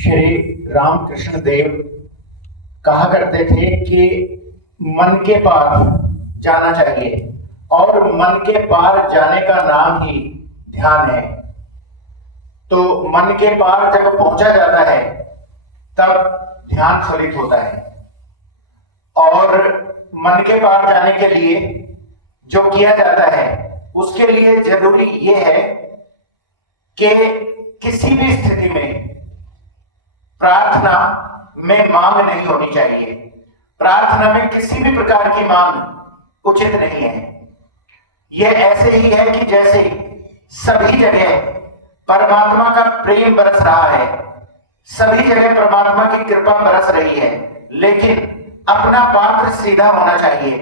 श्री रामकृष्ण देव कहा करते थे कि मन के पार जाना चाहिए और मन के पार जाने का नाम ही ध्यान है। तो मन के पार जब पहुंचा जाता है तब ध्यान फलित होता है। और मन के पार जाने के लिए जो किया जाता है उसके लिए जरूरी यह है कि किसी भी स्थिति में प्रार्थना में मांग नहीं होनी चाहिए। प्रार्थना में किसी भी प्रकार की मांग उचित नहीं है। यह ऐसे ही है कि जैसे सभी जगह परमात्मा का प्रेम बरस रहा है, सभी जगह परमात्मा की कृपा बरस रही है, लेकिन अपना पात्र सीधा होना चाहिए।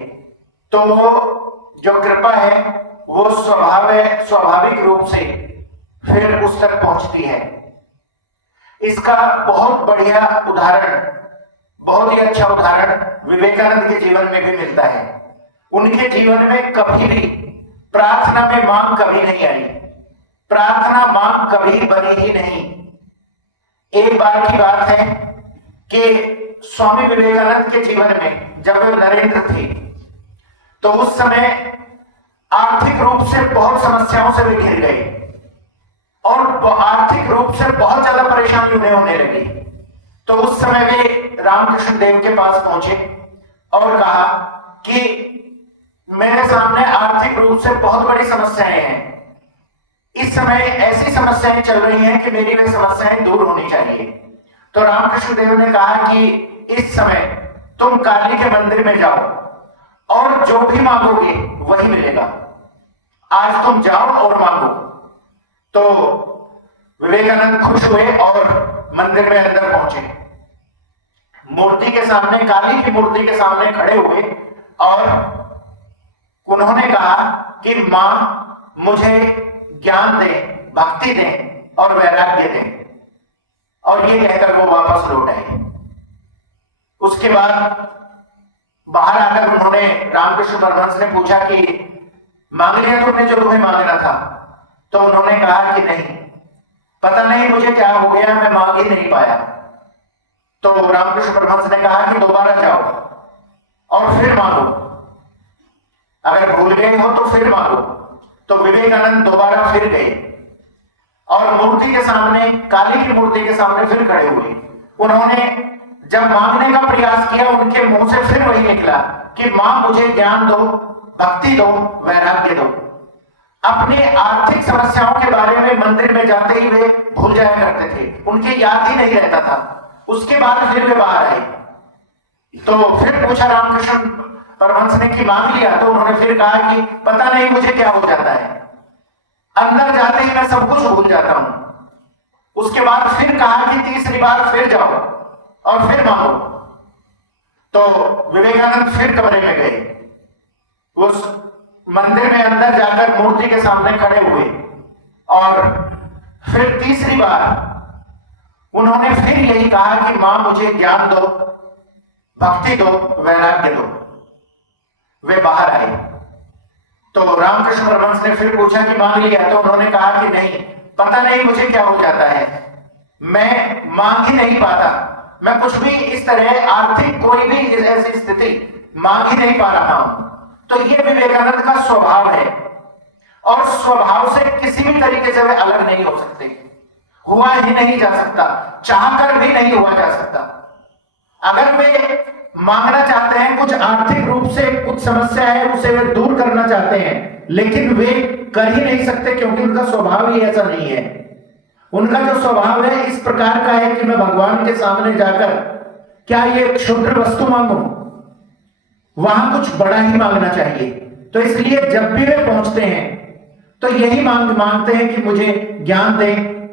तो वो जो कृपा है वो स्वाभाविक रूप से फिर उस तक पहुंचती है। इसका बहुत बढ़िया उदाहरण, बहुत ही अच्छा उदाहरण विवेकानंद के जीवन में भी मिलता है। उनके जीवन में कभी भी प्रार्थना में मांग कभी नहीं आई, प्रार्थना मांग कभी बनी ही नहीं। एक बार की बात है कि स्वामी विवेकानंद के जीवन में जब वे नरेंद्र थे तो उस समय आर्थिक रूप से बहुत समस्याओं से वे घिर गए और आर्थिक रूप से बहुत ज्यादा परेशानी उन्हें होने लगी। तो उस समय वे रामकृष्ण देव के पास पहुंचे और कहा कि मेरे सामने आर्थिक रूप से बहुत बड़ी समस्याएं हैं, इस समय ऐसी समस्याएं चल रही हैं कि मेरी वे समस्याएं दूर होनी चाहिए। तो रामकृष्ण देव ने कहा कि इस समय तुम काली के मंदिर में जाओ और जो भी मांगोगे वही मिलेगा, आज तुम जाओ और मांगो। तो विवेकानंद खुश हुए और मंदिर में अंदर पहुंचे। मूर्ति के सामने, काली की मूर्ति के सामने खड़े हुए और उन्होंने कहा कि मां मुझे ज्ञान दे, भक्ति दे और वैराग्य दे। और ये कहकर वो वापस लौट आए। उसके बाद बाहर आकर उन्होंने, रामकृष्ण परमहंस ने पूछा कि मांग लिया तुमने जो तुम्हें मांगना था? तो उन्होंने कहा कि नहीं, पता नहीं मुझे क्या हो गया, मैं मांग ही नहीं पाया। तो रामकृष्ण परमहंस ने कहा कि दोबारा जाओ और फिर मांगो, अगर भूल गए हो तो फिर मांगो। तो विवेकानंद दोबारा फिर गए और मूर्ति के सामने, काली की मूर्ति के सामने फिर खड़े हुए। उन्होंने जब मांगने का प्रयास किया, उनके मुंह से फिर वही निकला कि मां मुझे ज्ञान दो, भक्ति दो, वैराग्य दो। अपने आर्थिक समस्याओं के बारे में मंदिर में जाते ही वे भूल जाया करते थे, उनके याद ही नहीं रहता था। उसके बाद फिर वे बाहर आए तो फिर पूछा रामकृष्ण परमहंस ने कि मांग लिया? तो उन्होंने फिर कहा कि पता नहीं मुझे क्या हो जाता है, अंदर जाते ही मैं सब कुछ भूल जाता हूं। उसके बाद फिर कहा कि तीसरी बार फिर जाओ और फिर मांगो। तो विवेकानंद फिर कमरे में गए, उस मंदिर में अंदर जाकर मूर्ति के सामने खड़े हुए और फिर तीसरी बार उन्होंने फिर यही कहा कि मां मुझे ज्ञान दो, भक्ति दो, वैराग्य दो। वे बाहर आए तो रामकृष्ण परमहंस ने फिर पूछा कि मांग लिया? तो उन्होंने कहा कि नहीं, पता नहीं मुझे क्या हो जाता है, मैं मांग ही नहीं पाता, मैं कुछ भी इस तरह आर्थिक कोई भी ऐसी स्थिति मांग ही नहीं पा रहा हूं। तो ये विवेकानंद का स्वभाव है और स्वभाव से किसी भी तरीके से वे अलग नहीं हो सकते, हुआ ही नहीं जा सकता, चाहकर भी नहीं हुआ जा सकता। अगर वे मांगना चाहते हैं, कुछ आर्थिक रूप से कुछ समस्या है उसे वे दूर करना चाहते हैं, लेकिन वे कर ही नहीं सकते क्योंकि उनका स्वभाव ही ऐसा नहीं है। उनका जो स्वभाव है इस प्रकार का है कि मैं भगवान के सामने जाकर क्या ये क्षुद्र वस्तु मांगू, वहां कुछ बड़ा ही मांगना चाहिए। तो इसलिए जब भी वे पहुंचते हैं तो यही मांगते हैं कि मुझे ज्ञान दे,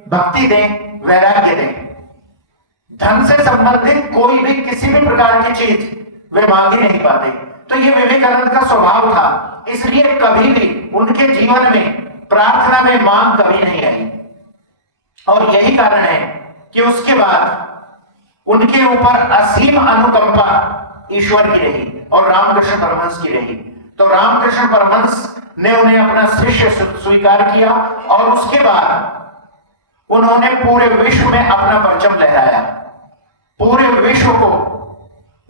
भक्ति दे, वैराग्य दे। धन से संबंधित कोई भी किसी भी प्रकार की चीज वे मांग ही नहीं पाते। तो ये विवेकानंद का स्वभाव था, इसलिए कभी भी उनके जीवन में प्रार्थना में मांग कभी नहीं आई। और यही कारण है कि उसके बाद उनके ऊपर असीम अनुकंपा ईश्वर की रही और रामकृष्ण परमहंस की रही। तो रामकृष्ण परमहंस ने उन्हें अपना शिष्य स्वीकार किया और उसके बाद उन्होंने पूरे विश्व में अपना परचम लहराया। विश्व को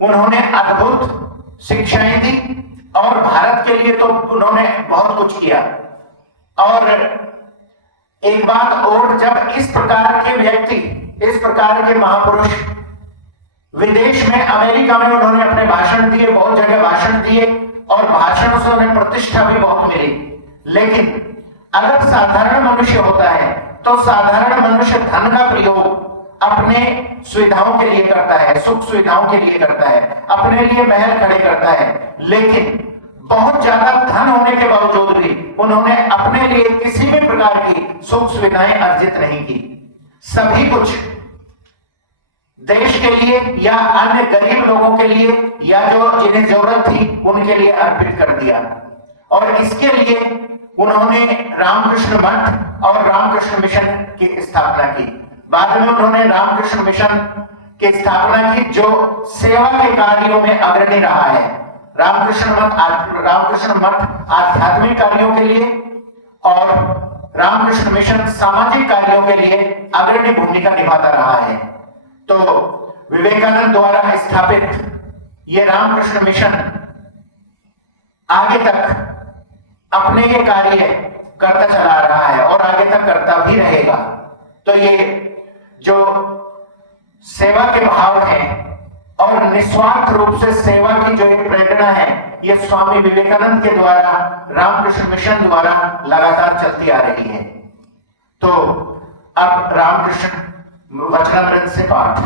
उन्होंने अद्भुत शिक्षाएं दी और भारत के लिए तो उन्होंने बहुत कुछ किया। और एक बात और, जब इस प्रकार के व्यक्ति, इस प्रकार के महापुरुष विदेश में, अमेरिका में उन्होंने अपने भाषण दिए, बहुत जगह भाषण दिए और भाषणों से उन्हें प्रतिष्ठा भी बहुत मिली, लेकिन अगर साधारण मनुष्य होता है तो साधारण मनुष्य धन का प्रयोग अपने सुविधाओं के लिए करता है, सुख सुविधाओं के लिए करता है, अपने लिए महल खड़े करता है, लेकिन बहुत ज्यादा धन होने के बावजूद भी उन्होंने अपने लिए किसी भी प्रकार की सुख सुविधाएं अर्जित नहीं की। सभी कुछ देश के लिए या अन्य गरीब लोगों के लिए या जो जिन्हें जरूरत थी उनके लिए अर्पित कर दिया। और इसके लिए उन्होंने रामकृष्ण मठ और रामकृष्ण मिशन की स्थापना की। बाद में उन्होंने रामकृष्ण मिशन की स्थापना की, जो सेवा के कार्यों में अग्रणी रहा है। रामकृष्ण मठ आध्यात्मिक कार्यों के लिए और रामकृष्ण मिशन सामाजिक कार्यों के लिए अग्रणी भूमिका निभाता रहा है। तो विवेकानंद द्वारा स्थापित ये रामकृष्ण मिशन आगे तक अपने ये कार्य करता चला रहा है और आगे तक करता भी रहेगा। तो ये जो सेवा के भाव हैं और निस्वार्थ रूप से सेवा की जो एक प्रेरणा है, ये स्वामी विवेकानंद के द्वारा, रामकृष्ण मिशन द्वारा लगातार चलती आ रही है। तो अब रामकृष्ण वचनामृत से पाठ।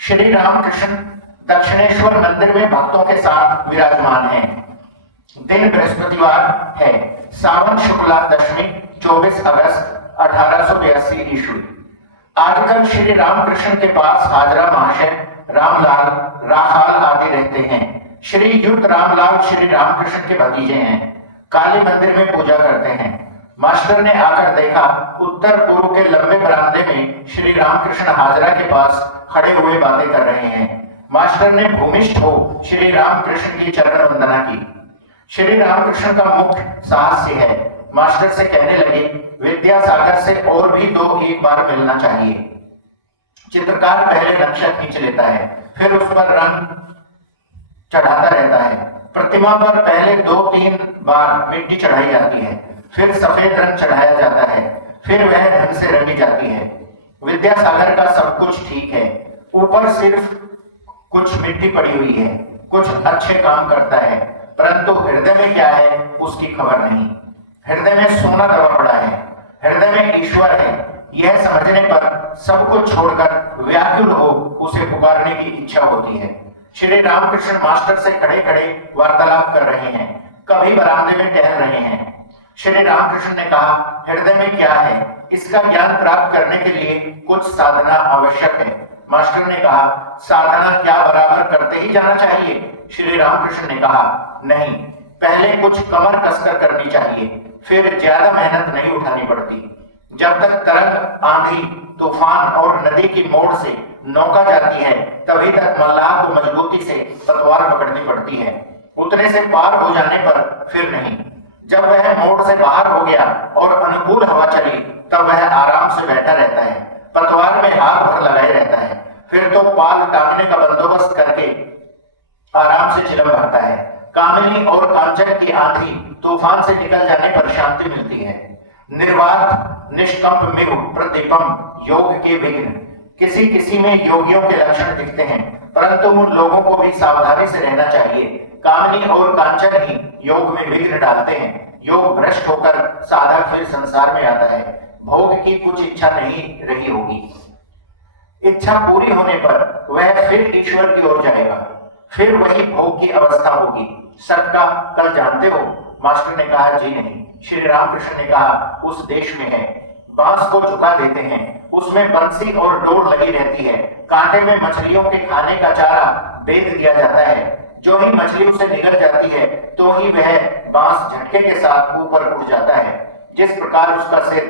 श्री रामकृष्ण दक्षिणेश्वर मंदिर में भक्तों के साथ विराजमान हैं। दिन बृहस्पतिवार है, सावन शुक्ला दशमी, 24 अगस्त 1882 ईस्वी। आजकल श्री रामकृष्ण के पास हाजरा महाशय, रामलाल, राखाल आदि रहते हैं। श्री युक्त रामलाल श्री रामकृष्ण के भतीजे हैं। काली मंदिर में पूजा करते हैं। मास्टर ने आकर देखा, उत्तर पूर्व के लंबे बरामदे में श्री रामकृष्ण हाजरा के पास खड़े हुए बातें कर रहे हैं। मास्टर ने भूमिष्ठ हो श्री रामकृष्ण की चरण वंदना की। श्री रामकृष्ण का मुख साहस्य है। मास्टर से कहने लगे, विद्यासागर से और भी दो एक बार मिलना चाहिए। चित्रकार पहले नक्शा खींच लेता है, फिर उस पर रंग चढ़ाता रहता है। प्रतिमा पर पहले 2-3 बार मिट्टी चढ़ाई जाती है, फिर सफेद रंग चढ़ाया जाता है, फिर वह ढंग से रंगी जाती है। विद्यासागर का सब कुछ ठीक है, ऊपर सिर्फ कुछ मिट्टी पड़ी हुई है, कुछ अच्छे काम करता है, परंतु हृदय में क्या है उसकी खबर नहीं। हृदय में सोना दबा पड़ा है, हृदय में ईश्वर है, यह समझने पर सब कुछ छोड़कर व्याकुल हो उसे पुकारने की इच्छा होती है। श्री रामकृष्ण मास्टर से खड़े खड़े वार्तालाप कर रहे हैं, कभी बरामदे में टहल रहे हैं। श्री रामकृष्ण ने कहा, हृदय में क्या है इसका ज्ञान प्राप्त करने के लिए कुछ साधना आवश्यक है। मास्टर ने कहा, साधना क्या बराबर करते ही जाना चाहिए? श्री रामकृष्ण ने कहा, नहीं, पहले कुछ कमर कसकर करनी चाहिए, फिर ज्यादा मेहनत नहीं उठानी पड़ती। जब तक तरंग, आंधी, तूफान और नदी की मोड़ से नौका जाती है, तभी तक मल्लाह को मजबूती से पतवार पकड़नी पड़ती है। उतने से पार हो जाने पर फिर नहीं। जब वह मोड़ से बाहर हो गया और अनुकूल हवा चली, तब वह आराम से बैठा रहता है, पतवार में हाथ भर लगाए रहता है, फिर तो पाल टांगने का बंदोबस्त करके आराम से चिलम भरता है। कामिनी और कांचन की आंधी, तूफान से निकल जाने पर शांति मिलती है। निर्वात, निष्कंप मेरु, प्रदीपम, योग के विघ्न। किसी किसी में योगियों के लक्षण दिखते हैं, परंतु उन लोगों को भी सावधानी से रहना चाहिए। कामिनी और कांचन ही योग में विघ्न डालते हैं। योग भ्रष्ट होकर साधक फिर संसार में आता है। भोग की कुछ इच्छा नहीं रही होगी, इच्छा पूरी होने पर वह फिर ईश्वर की ओर जाएगा, फिर वही भोग की अवस्था होगी। सबका कल जानते हो? मास्टर ने कहा, जी नहीं। श्री रामकृष्ण ने कहा, उस देश में है, बांस को झुका देते हैं, उसमें बंसी और डोर लगी रहती है, कांटे में मछलियों के खाने का चारा बेच दिया जाता है। जो ही मछली उसे निगल जाती है तो ही वह बांस झटके के साथ ऊपर उठ जाता है। जिस प्रकार उसका सिर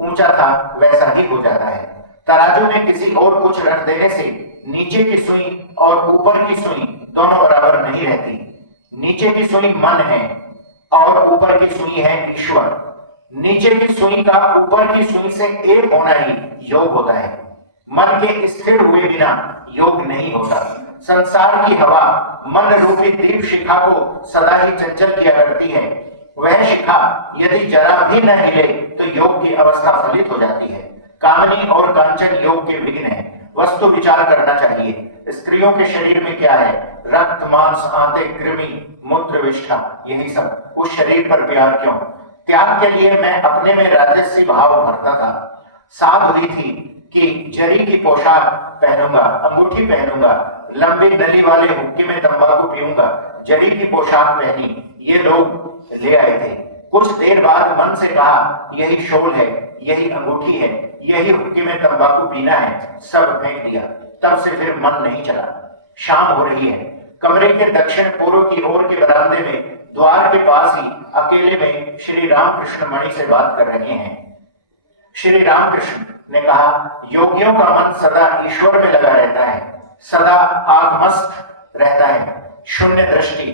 ऊंचा था वैसा ही हो जाता है। तराजू में किसी और कुछ रख देने से नीचे की सुई और ऊपर की सुई दोनों बराबर नहीं रहती। नीचे की सुई मन है और ऊपर की सुई है ईश्वर। नीचे की सुई का ऊपर की सुई से एक होना ही योग होता है। मन के स्थिर हुए बिना योग नहीं होता। संसार की हवा मन रूपी दीप शिखा को सदा ही चंचल किया करती है। वह शिखा यदि जरा भी न हिले तो योग की अवस्था फलित हो जाती है। कामनी और कांचन योग के विघ्न है। वस्तु विचार करना चाहिए। स्त्रियों के शरीर में क्या है? रक्त, मांस, आंतें, कृमि, मूत्र, विष्ठा, यही सब। उस शरीर पर प्यार क्यों? त्याग के लिए मैं अपने में राजसी भाव भरता था। साध हुई थी कि जरी की पोशाक पहनूंगा, अंगूठी पहनूंगा, लंबी नली वाले हुक्के में तंबाकू पीऊंगा, जरी की पोशाक पहनी। ये लोग ले आए थे। कुछ देर बाद मन से कहा, यही शोल है, यही अंगूठी है, यही हुक्के में तंबाकू पीना है, सब फेंक दिया। तब से फिर मन नहीं चला। शाम हो रही है। कमरे के दक्षिण पूर्व की ओर के बरामदे में द्वार के पास ही अकेले में श्री रामकृष्ण मणि से बात कर रहे हैं। श्री रामकृष्ण ने कहा, योगियों का मन सदा ईश्वर में लगा रहता है, सदा आत्मस्थ रहता है, शून्य दृष्टि।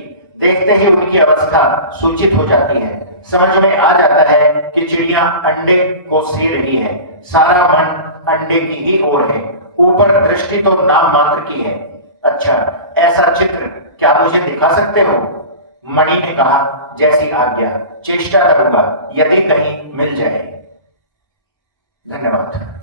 देखते ही उनकी अवस्था सूचित हो जाती है। समझ में आ जाता है कि चिड़िया अंडे को सी रही है, सारा मन अंडे की ही ओर है, ऊपर दृष्टि तो नाम मात्र की है। अच्छा, ऐसा चित्र क्या मुझे दिखा सकते हो? मणि ने कहा, जैसी आज्ञा, चेष्टा करूंगा यदि कहीं मिल जाए। धन्यवाद।